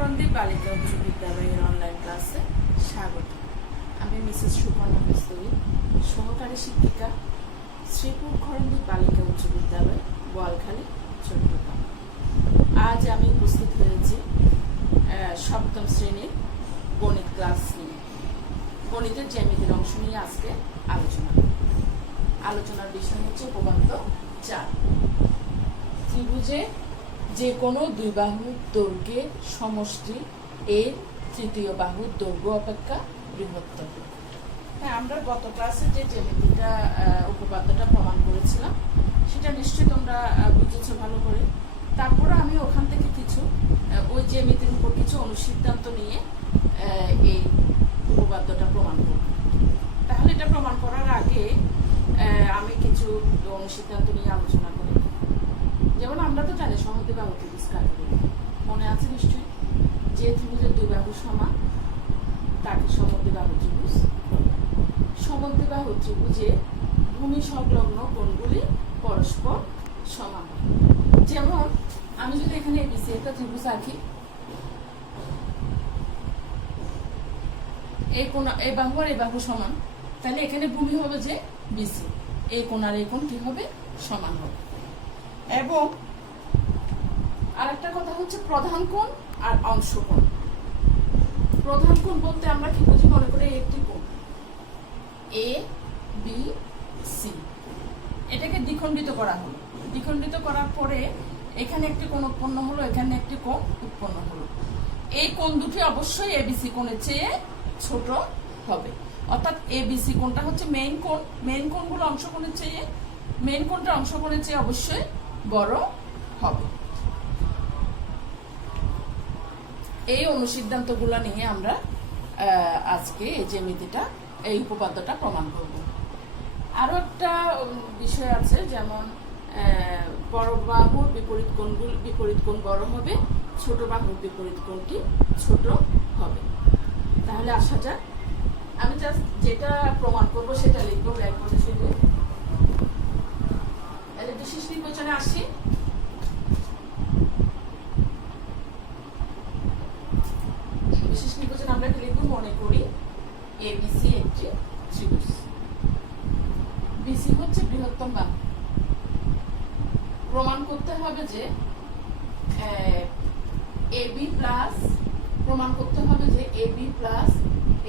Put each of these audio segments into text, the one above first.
খরণদ্বীপ বালিকা উচ্চ বিদ্যালয়ের অনলাইন ক্লাসে স্বাগত। আমি মিসেস সুপর্ণা কস্তুরী, সহকারী শিক্ষিকা, শ্রীপুর খরণদ্বীপ বালিকা উচ্চ বিদ্যালয়, বোয়ালখালী, চট্টগ্রাম। আজ আমি উপস্থিত হয়েছি সপ্তম শ্রেণীর গণিত ক্লাস নিয়ে। গণিতের জ্যামিতির অংশ নিয়ে আজকে আলোচনার বিষয় হচ্ছে উপপাদ্য 4। ত্রিভুজে যে কোনো দুই বাহুর দৈর্ঘ্যের সমষ্টি এর তৃতীয় বাহুর দৈর্ঘ্য অপেক্ষা বৃহত্তর। হ্যাঁ, আমরা গত ক্লাসে যে জ্যামিতিটা উপপাদ্যটা প্রমাণ করেছিলাম সেটা নিশ্চয়ই তোমরা বুঝেছো ভালো করে। তারপরে আমি ওখান থেকে কিছু ওই জ্যামিতির উপর কিছু অনুসিদ্ধান্ত নিয়ে এই উপপাদ্যটা প্রমাণ করব। তাহলে এটা প্রমাণ করার আগে আমি কিছু অনুসিদ্ধান্ত নিয়ে আলোচনা করি। যেমন আমরা তো জানি সমদ্বিবাহু ত্রিভুজ কাকে বলে, মনে আছে নিশ্চয়ই? যে ত্রিভুজের দুই বাহু সমান তাকে সমদ্বিবাহু ত্রিভুজ। সমদ্বিবাহু ত্রিভুজে ভূমি সংলগ্ন কোণগুলি পরস্পর সমান। যেমন আমি যদি এখানে এবিসি একটা ত্রিভুজ আঁকি, এই কোণ এই বাহু আর এই বাহু সমান, তাহলে এখানে ভূমি হবে যে বিসি, এই কোণ আর এই কোণ কি হবে? সমান হবে। এবং আরেকটা কথা হচ্ছে প্রধান কোণ আর অংশ কোণ। প্রধান কোণ বলতে আমরা কি বুঝি? মনে করে একটি কোণ এ বি সি, এটাকে দ্বিখণ্ডিত করা হলো। দ্বিখণ্ডিত করার পরে এখানে একটি কোণ উৎপন্ন হলো, এখানে একটি কোণ উৎপন্ন হলো। এই কোণ দুটি অবশ্যই এবিসি কোণের চেয়ে ছোট হবে। অর্থাৎ এবিসি কোণটা হচ্ছে মেইন কোণ, মেইন কোণগুলো অংশকোণের চেয়ে, মেইন কোণটা অংশকোণের চেয়ে অবশ্যই বড় হবে। এই অনুসিদ্ধান্তগুলো নিয়ে আমরা আজকে এই জ্যামিতিটা, এই উপপাদ্যটা প্রমাণ করব। আরো একটা বিষয় আছে, যেমন বড় বাহুর বিপরীত কোণ বড় হবে, ছোট বাহুর বিপরীত কোণটি ছোট হবে। তাহলে আসা যাক, আমি জাস্ট যেটা প্রমাণ করব সেটা লিখবো ব্ল্যাকবোর্ডে। শুধু বিশেষ নির্বাচনে আসি। বিশেষ নির্বাচনে আমরা কি লিখবো? মনে করি এবিসি একটি ত্রিভুজ। বিসি হচ্ছে বৃহত্তম বাহু। প্রমাণ করতে হবে যে এবি প্লাস, প্রমাণ করতে হবে যে AB plus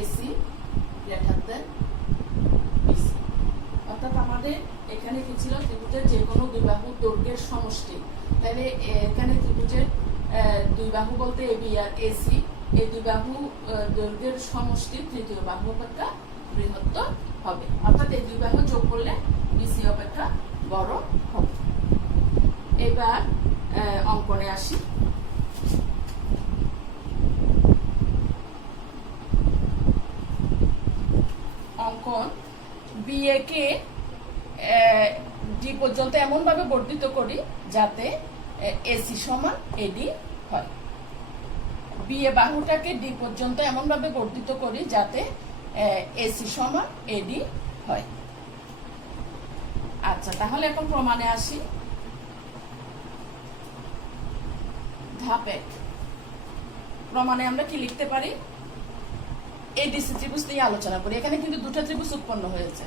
AC greater than BC. অর্থাৎ আমাদের এখানে কি ছিল? ত্রিভুজের যে কোনো দুই বাহুর দৈর্ঘ্যের সমষ্টি। তাহলে এখানে ত্রিভুজের দুই বাহু বলতে এবি আর এসি, এই দুই বাহু দৈর্ঘ্যের সমষ্টি তৃতীয় বাহু অপেক্ষা বৃহত্তর হবে। অর্থাৎ এই দুই বাহু যোগ করলে বিসি অপেক্ষা বড় হবে। এবার অঙ্কনে আসি। অঙ্কন বিএ কে ডি পর্যন্ত এমন ভাবে বর্ধিত করি যাতে এসি সমান এডি হয়। বিএ বাহুটাকে ডি পর্যন্ত এমন ভাবে বর্ধিত করি যাতে এসি সমান এডি হয়। আচ্ছা, তাহলে এখন প্রমাণে আসি। ধাপ 1, প্রমাণে আমরা কি লিখতে পারি? এডিসি ত্রিভুজ নিয়ে আলোচনা করি। এখানে কিন্তু দুটো ত্রিভুজ উৎপন্ন হয়েছে।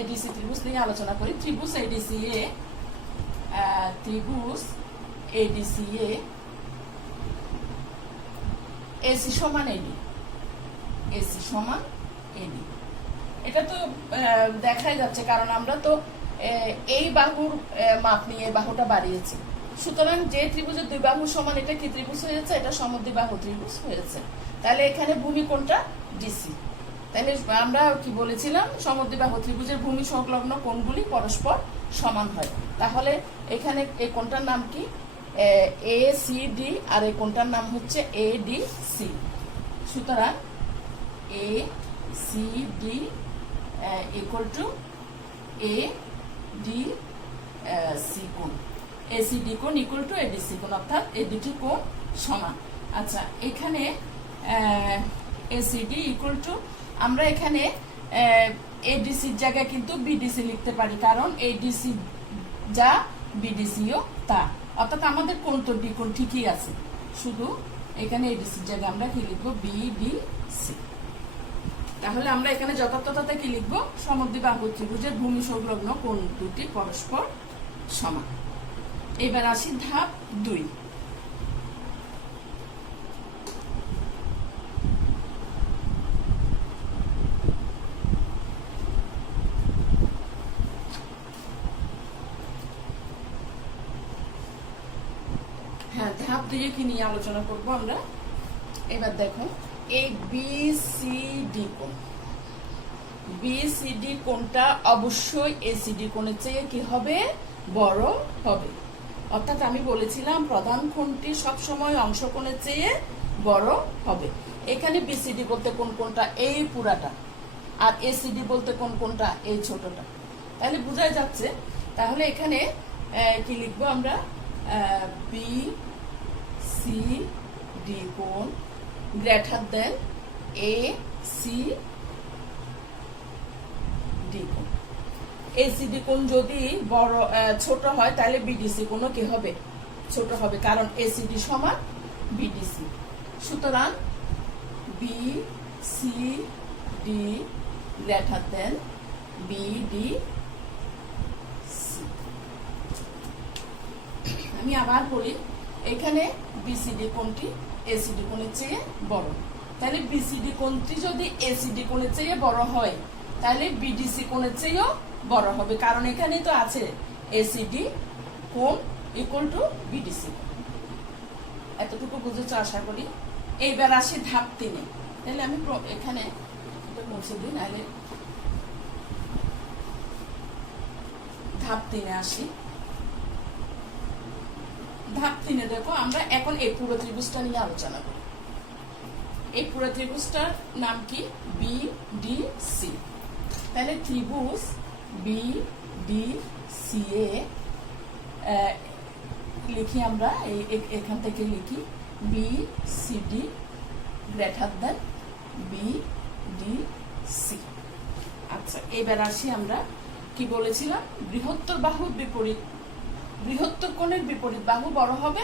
এডিসি ত্রিভুজ নিয়ে আলোচনা করি। ত্রিভুজ এডিসি এ, ত্রিভুজ এডিসি এ এসি সমান এডি, এসি সমান এডি। এটা তো দেখাই যাচ্ছে, কারণ আমরা তো এই বাহুর মাপ নিয়ে বাহুটা বাড়িয়েছি। সুতরাং যে ত্রিভুজের দুই বাহু সমান, এটা কি ত্রিভুজ হয়েছে? এটা সমদ্বিবাহু ত্রিভুজ হয়েছে। তাহলে এখানে ভূমি কোণটা ডিসি। তাহলে আমরা কি বলেছিলাম? সমদ্বিবাহু ত্রিভুজের ভূমি সংলগ্ন কোণগুলি পরস্পর সমান হয়। তাহলে এখানে এই কোণটার নাম কি? এ সি ডি, আর এই কোণটার নাম হচ্ছে এ ডি সি। সুতরাং A C D equal to A D C কোণ। এসিডি কোণ ইকুয়াল টু এডিসি কোণ, অর্থাৎ এই দুটি কোণ সমান। আচ্ছা, এখানে এসিডি ইকুয়াল টু, আমরা এখানে এডিসির জায়গায় কিন্তু বিডিসি লিখতে পারি, কারণ এডিসি যা বিডিসিও তা। অর্থাৎ আমাদের কোণ তো ডি কোণ ঠিকই আছে, শুধু এখানে এডিসির জায়গায় আমরা কি লিখবো, বিডিসি। তাহলে আমরা এখানে যথার্থতাতে কি লিখবো, সমদ্বিবাহু ত্রিভুজের ভূমি সংলগ্ন কোণ দুটি পরস্পর সমান। এবার আসি ধাপ 2। হ্যাঁ, ধাপ 2 কি নিয়ে আলোচনা করব আমরা। এবার দেখো, এই বিসিডি কোণ, বিসিডি কোণটা অবশ্যই এসিডি কোণের চেয়ে কি হবে, বড় হবে। অর্থাৎ আমি বলেছিলাম প্রধান কোণটি সবসময় অংশকোণের চেয়ে বড় হবে। এখানে বিসিডি বলতে কোন কোণটা, এই পুরাটা, আর এসিডি বলতে কোন কোণটা, এই ছোটটা। তাহলে বোঝাই যাচ্ছে। তাহলে এখানে কি লিখবো আমরা, বি সি ডি কোণ greater than A C D কোণ। এসিডি কোণ যদি বড় ছোট হয় তাহলে বিডিসি কোণও কি হবে, ছোট হবে, কারণ এসিডি সমান বিডিসি। সুতরাং B C D greater than BD. আমি আবার বলি, এখানে বিসিডি কোণটি এসিডি কোণের চেয়ে বড়। তাহলে বিসিডি কোণটি যদি এসিডি কোণের চেয়ে বড় হয় তাহলে বিডিসি কোণের চেয়েও বড় হবে, কারণ এখানে তো আছে এসিডি কোণ ইকুয়াল টু বিডিসি। এতটুকু বুঝেছো আশা করি। এইবার আসি ধাপ 3। তাহলে আমি এখানে মুছে দিই, নাহলে ধাপ 3 আসি। ধাপ 3 দেখো, আমরা এখন এই পুরো ত্রিভুজটা নিয়ে আলোচনা করি। এই পুরো ত্রিভুজটার নাম কি, বিডিসি। তাহলে ত্রিভুজ বিডিসি এ লিখি আমরা, এখান থেকে লিখি বিসিডি গ্রেটার দেন বিডিসি। আচ্ছা, এবার আসি আমরা কি বলেছিলাম, বৃহত্তর বাহুর বিপরীত, বৃহত্তর কোণের বিপরীত বাহু বড় হবে,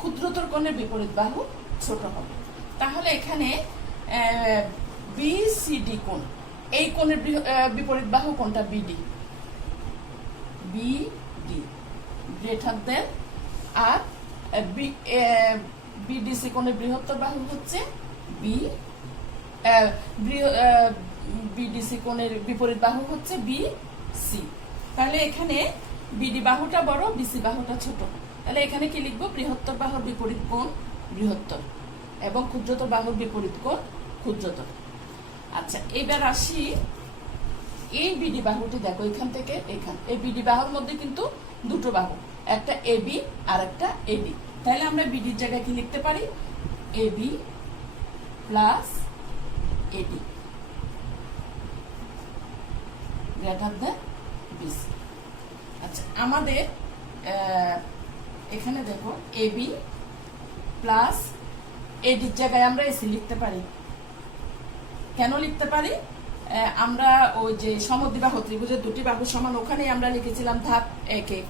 ক্ষুদ্রতর কোণের বিপরীত বাহু ছোট হবে। তাহলে এখানে বিসিডি কোণ, এই কোণের বিপরীত বাহু কোনটা, বিডি, বিডি গ্রেটার দেন, আর বিডিসি কোণের বৃহত্তর বাহু হচ্ছে বিডিসি কোণের বিপরীত বাহু হচ্ছে বিসি। তাহলে এখানে বিডি বাহুটা বড়, বিসি বাহুটা ছোট। তাহলে এখানে কি লিখবো, বৃহত্তর বাহুর বিপরীত কোণ বৃহত্তর এবং ক্ষুদ্রতর বাহুর বিপরীত কোণ ক্ষুদ্রতর। আচ্ছা, এবার আসি এই বিডি বাহুটি, দেখো এখান থেকে এখান, এই বিডি বাহুর মধ্যে কিন্তু দুটো বাহু, একটা এবি আর একটা এডি। তাহলে আমরা বিডির জায়গায় কি লিখতে পারি, এবি প্লাস এডি গ্রেটার দেন বিসি। আচ্ছা, আমাদের এখানে দেখো এবি প্লাস এডির জায়গায় আমরা এসি লিখতে পারি। কেন লিখতে পারি, আমরা ওই যে সমদ্বিবাহু ত্রিভুজের দুটি বাহু সমান, ওখানে আমরা লিখেছিলাম ধাপ 1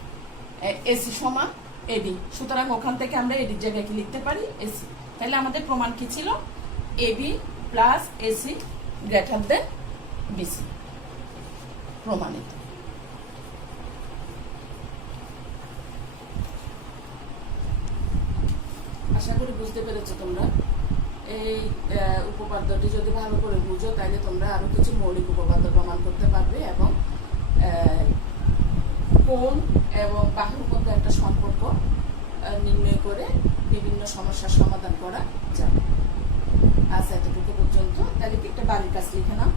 এসি সমান এডি। সুতরাং ওখান থেকে আমরা এডির জায়গায় কি লিখতে পারি, এসি। তাহলে আমাদের প্রমাণ কি ছিল, AB plus AC greater than BC, প্রমাণিত। আশা করি বুঝতে পেরেছো তোমরা। এই উপপাদ্যটি যদি ভালো করে বুঝো তাহলে তোমরা আরো কিছু মৌলিক উপপাদ্য প্রমাণ করতে পারবে এবং কোণ এবং বাহুর মধ্যে একটা সম্পর্ক নির্ণয় করে বিভিন্ন সমস্যার সমাধান করা যাবে। আজ এতটুকু পর্যন্ত। তাহলে একটা বাড়ির কাজ লিখে নাও।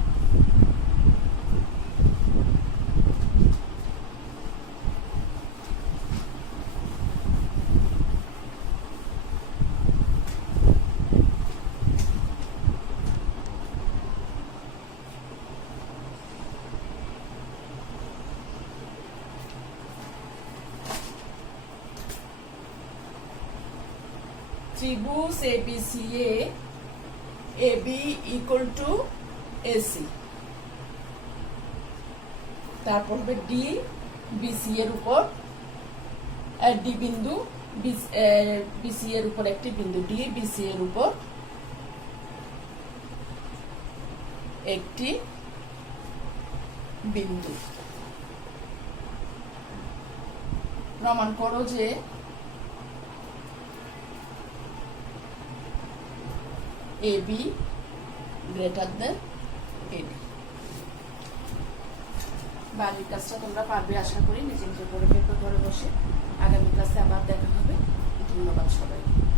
ত্রিভুজ এবিসি এ এবি ইকুয়াল টু এসি, তারপর হবে ডি বিসি এর উপর ডি বিন্দু বিসি এর উপর একটি বিন্দু, ডি বিসি এর উপর একটি বিন্দু। প্রমাণ করো যে এবি গ্রেটার দেন এডি। বাড়ির কাজটা তোমরা পারবে আশা করি, নিজে নিজে করে পেপার ঘরে বসে। আগামী ক্লাসে আবার দেখা হবে। ধন্যবাদ সবাইকে।